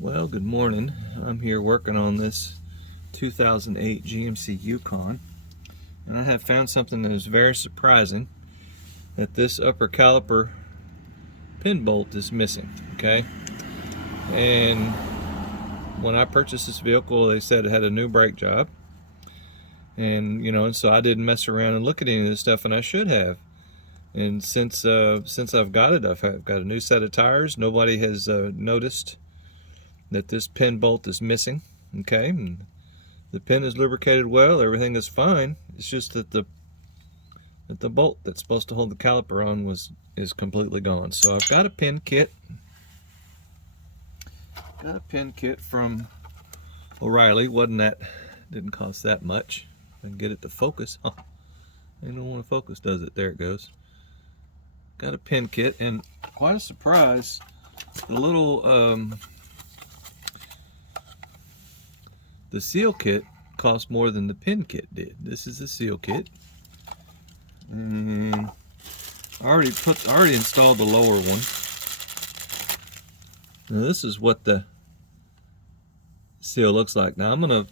Well, good morning. I'm here working on this 2008 GMC Yukon, and I have found something that is very surprising, that this upper caliper pin bolt is missing, okay? And when I purchased this vehicle, they said it had a new brake job, and so I didn't mess around and look at any of this stuff, and I should have. And since I've got it, I've got a new set of tires. Nobody has noticed that this pin bolt is missing, okay? And the pin is lubricated well, everything is fine. It's just that the bolt that's supposed to hold the caliper on is completely gone. So I've got a pin kit. Got a pin kit from O'Reilly. Didn't cost that much. I can get it to focus. Oh, I don't want to focus, does it? There it goes. Got a pin kit, and quite a surprise, the little the seal kit cost more than the pin kit did. This is the seal kit. And I already installed the lower one. Now this is what the seal looks like. Now I'm gonna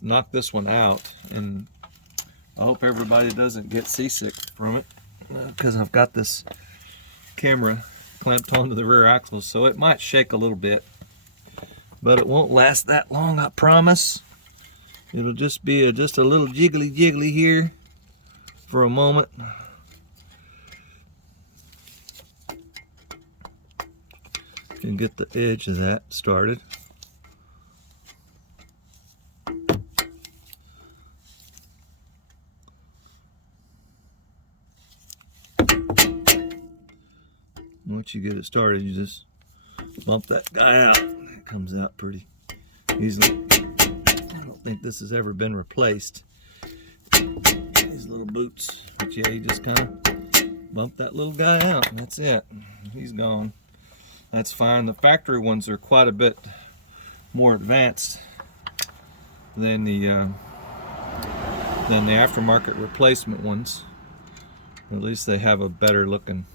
knock this one out, and I hope everybody doesn't get seasick from it, because I've got this camera clamped onto the rear axle, so it might shake a little bit, but it won't last that long, I promise. It'll just be just a little jiggly here for a moment. Can get the edge of that started. Once you get it started, you just bump that guy out. It comes out pretty easily. I don't think this has ever been replaced. These little boots. But yeah, you just kind of bump that little guy out, and that's it. He's gone. That's fine. The factory ones are quite a bit more advanced than the aftermarket replacement ones. At least they have a better looking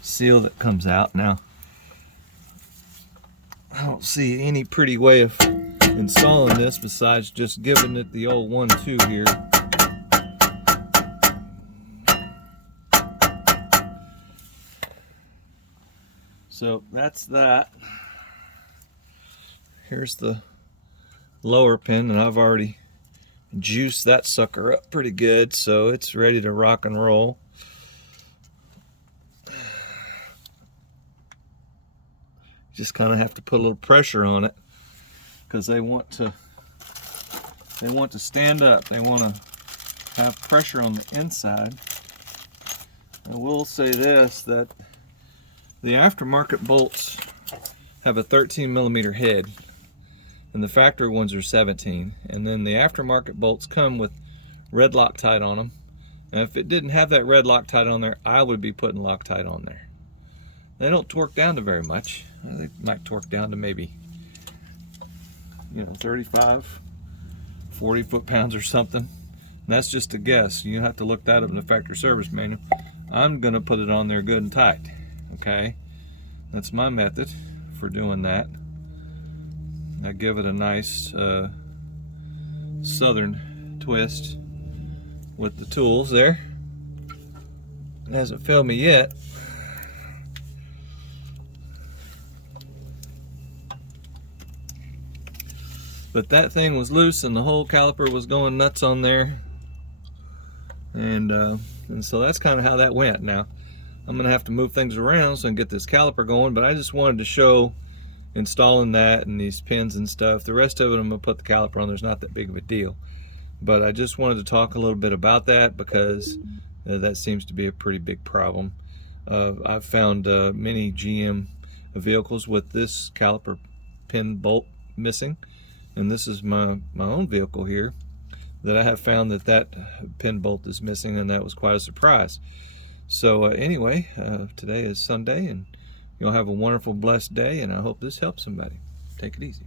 seal that comes out. Now, I don't see any pretty way of installing this besides just giving it the old 1-2 here. So that's that. Here's the lower pin, and I've already juiced that sucker up pretty good, so it's ready to rock and roll. Just kind of have to put a little pressure on it, because they want to stand up. They want to have pressure on the inside. I will say this, that the aftermarket bolts have a 13mm head, and the factory ones are 17. And then the aftermarket bolts come with red Loctite on them. And if it didn't have that red Loctite on there, I would be putting Loctite on there. They don't torque down to very much. They might torque down to maybe 35, 40 foot-pounds or something. And that's just a guess. You have to look that up in the factory service manual. I'm gonna put it on there good and tight. Okay, that's my method for doing that. I give it a nice southern twist with the tools there. It hasn't failed me yet. But that thing was loose, and the whole caliper was going nuts on there, and so that's kind of how that went. Now I'm gonna have to move things around so I can get this caliper going, but I just wanted to show installing that and these pins and stuff. The rest of it I'm gonna put the caliper on. There's not that big of a deal, but I just wanted to talk a little bit about that, because that seems to be a pretty big problem. I've found many GM vehicles with this caliper pin bolt missing, and this is my own vehicle here that I have found that pin bolt is missing, and that was quite a surprise. So anyway, today is Sunday, and you'll have a wonderful, blessed day, and I hope this helps somebody. Take it easy.